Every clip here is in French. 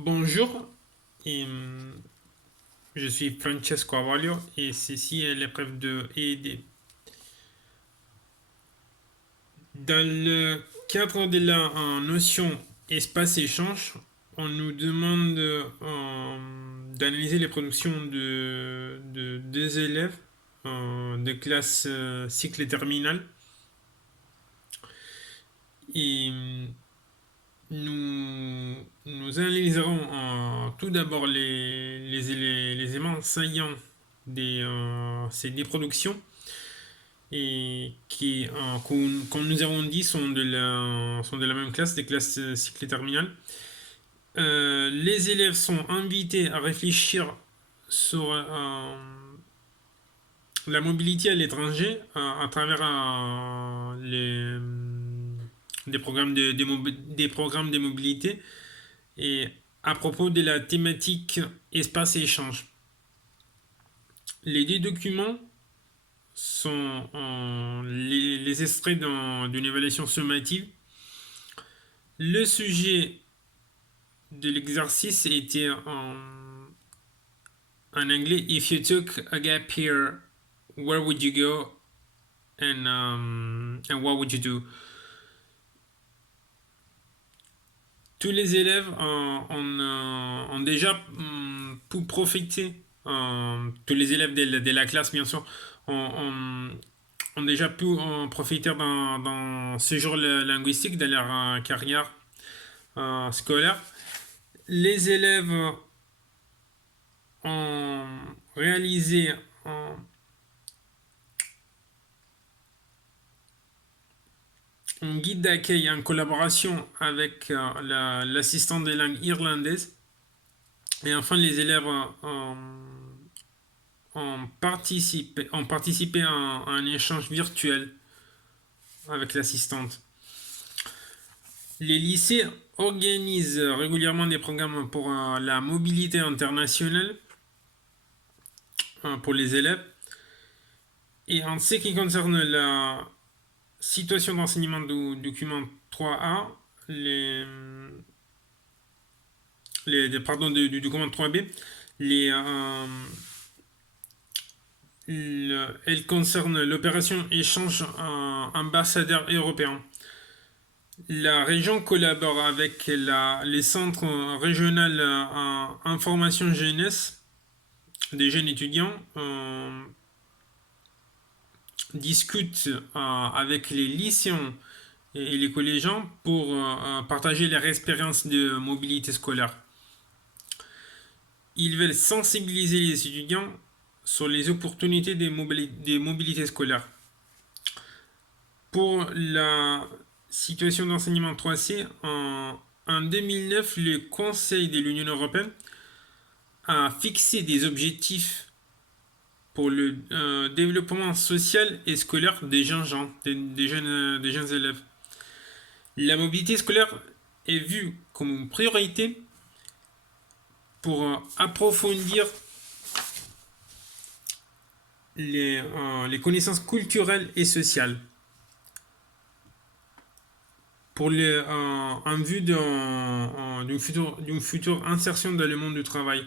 Bonjour, je suis Francesco Avalio et ceci est l'épreuve de ED. Dans le cadre de la notion espace-échange, on nous demande d'analyser les productions de deux élèves de classe cycle terminal. Et nous analyserons tout d'abord les éléments saillants des productions et comme nous avons dit, sont de la même classe, des classes cycle terminal. Les élèves sont invités à réfléchir sur la mobilité à l'étranger à travers des programmes de mobilité et à propos de la thématique espace et échange. Les deux documents sont les extraits d'une évaluation sommative. Le sujet de l'exercice était en anglais. If you took a gap year, where would you go and what would you do? Tous les élèves ont déjà pu profiter, tous les élèves de la classe bien sûr, ont déjà pu profiter dans ce jour linguistique de leur carrière scolaire. Les élèves ont réalisé un guide d'accueil en collaboration avec l'assistant des langues irlandaises. Et enfin, les élèves ont participé à un échange virtuel avec l'assistante. Les lycées organisent régulièrement des programmes pour la mobilité internationale pour les élèves. Et en ce qui concerne la situation d'enseignement du document 3A, du document 3B, elle concerne l'opération échange ambassadeur européen. La région collabore avec les centres régionaux information jeunesse des jeunes étudiants, discute avec les lycéens et les collégiens pour partager leur expérience de mobilité scolaire. Ils veulent sensibiliser les étudiants sur les opportunités des mobilités scolaires. Pour la situation d'enseignement 3C, en 2009, le Conseil de l'Union européenne a fixé des objectifs pour le développement social et scolaire des jeunes gens, des jeunes élèves. La mobilité scolaire est vue comme une priorité pour approfondir les connaissances culturelles et sociales en vue d'une future insertion dans le monde du travail.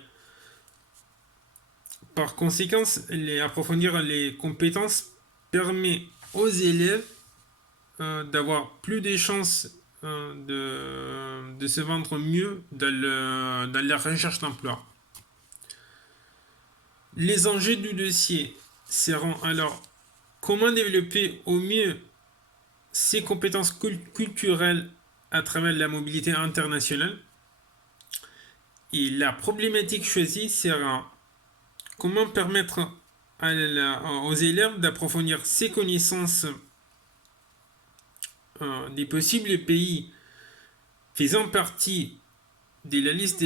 Par conséquent, approfondir les compétences permet aux élèves d'avoir plus de chances de se vendre mieux dans la recherche d'emploi. Les enjeux du dossier seront alors comment développer au mieux ces compétences culturelles à travers la mobilité internationale. Et la problématique choisie sera comment permettre aux élèves d'approfondir ces connaissances des possibles pays faisant partie de la liste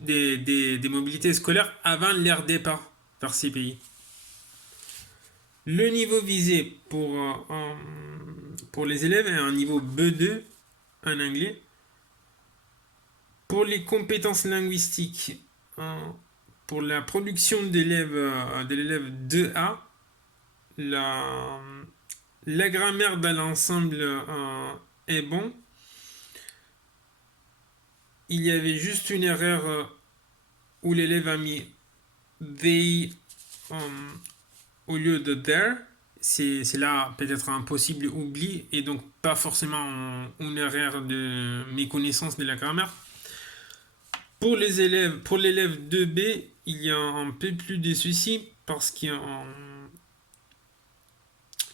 des mobilités scolaires avant leur départ vers ces pays. Le niveau visé pour les élèves est un niveau B2 en anglais. Pour les compétences linguistiques, pour la production d'élèves 2A, la grammaire dans l'ensemble est bon. il y avait juste une erreur où l'élève a mis they au lieu de there. C'est là peut-être un possible oubli et donc pas forcément une erreur de méconnaissance de la grammaire. Pour l'élève 2B, il y a un peu plus de soucis parce qu'il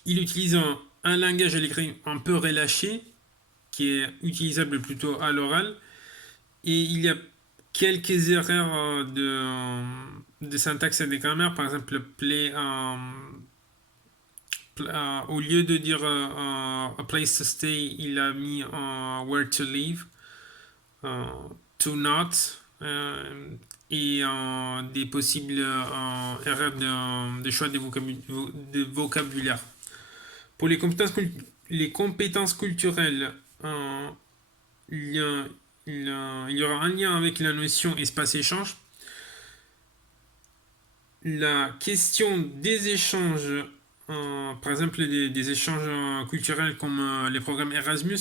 utilise un langage à l'écrit un peu relâché qui est utilisable plutôt à l'oral et il y a quelques erreurs de syntaxe et de grammaire, par exemple play au lieu de dire a place to stay, il a mis where to live, euh, to not, et des possibles erreurs de choix de vocabulaire. Pour les compétences culturelles, il y a- il y aura un lien avec la notion espace-échange. La question des échanges, par exemple des échanges culturels comme les programmes Erasmus,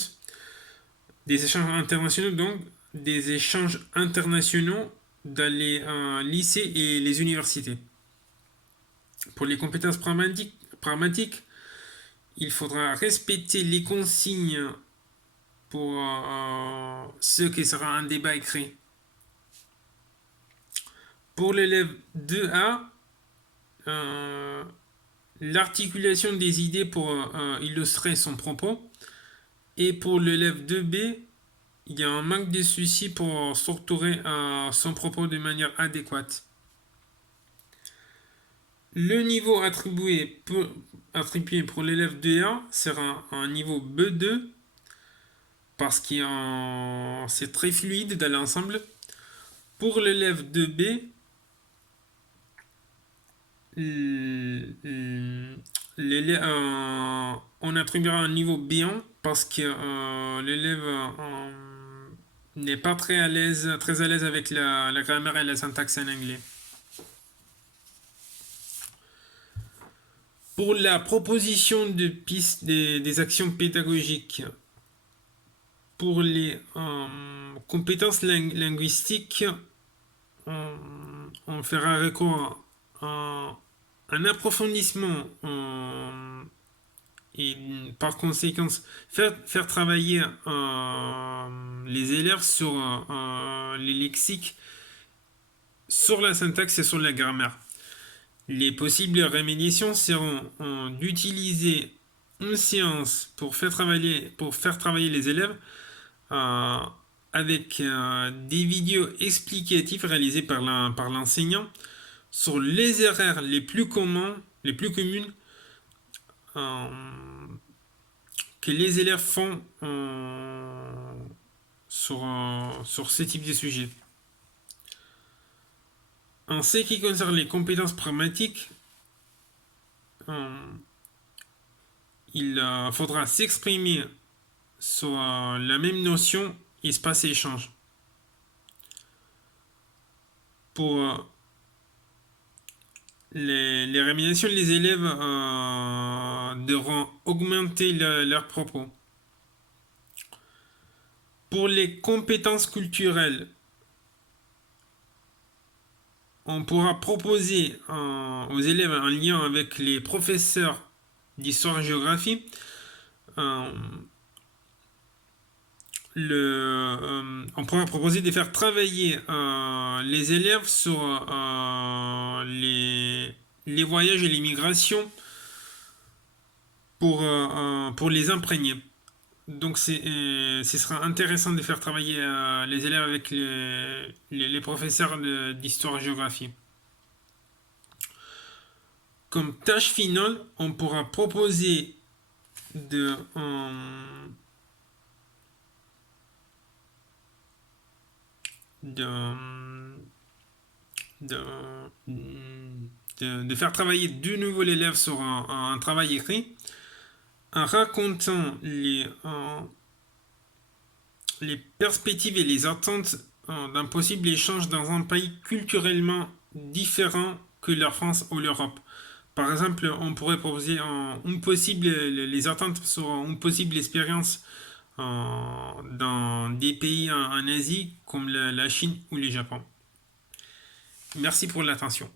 des échanges internationaux donc, des échanges internationaux dans les lycées et les universités. Pour les compétences pragmatiques, il faudra respecter les consignes pour ce qui sera un débat écrit. Pour l'élève 2A, l'articulation des idées pour illustrer son propos. Et pour l'élève 2B, il y a un manque de soucis pour structurer son propos de manière adéquate. Le niveau attribué pour l'élève 2A sera un niveau B2 parce que c'est très fluide dans l'ensemble. Pour l'élève 2B, on attribuera un niveau B1 parce que l'élève n'est pas très à l'aise avec la grammaire et la syntaxe en anglais. Pour la proposition de pistes des actions pédagogiques, pour les compétences linguistiques, on fera recours à un approfondissement et par conséquent faire travailler les élèves sur les lexiques, sur la syntaxe et sur la grammaire. Les possibles remédiations seront d'utiliser une séance pour faire travailler les élèves euh, avec des vidéos explicatives réalisées par l'enseignant sur les erreurs les plus communes euh, que les élèves font sur ce type de sujet. En ce qui concerne les compétences pragmatiques, il faudra s'exprimer sur la même notion espace et échange. Pour les rémunérations, les élèves devront augmenter leurs propos. Pour les compétences culturelles, on pourra proposer aux élèves un lien avec les professeurs d'histoire-géographie. On pourra proposer de faire travailler les élèves sur les voyages et l'immigration pour les imprégner. Donc ce sera intéressant de faire travailler les élèves avec les professeurs d'histoire-géographie. Comme tâche finale, on pourra proposer de faire travailler de nouveau l'élève sur un travail écrit en racontant les perspectives et les attentes d'un possible échange dans un pays culturellement différent que la France ou l'Europe. Par exemple, on pourrait proposer les attentes sur une possible expérience dans des pays en Asie comme la Chine ou le Japon. Merci pour l'attention.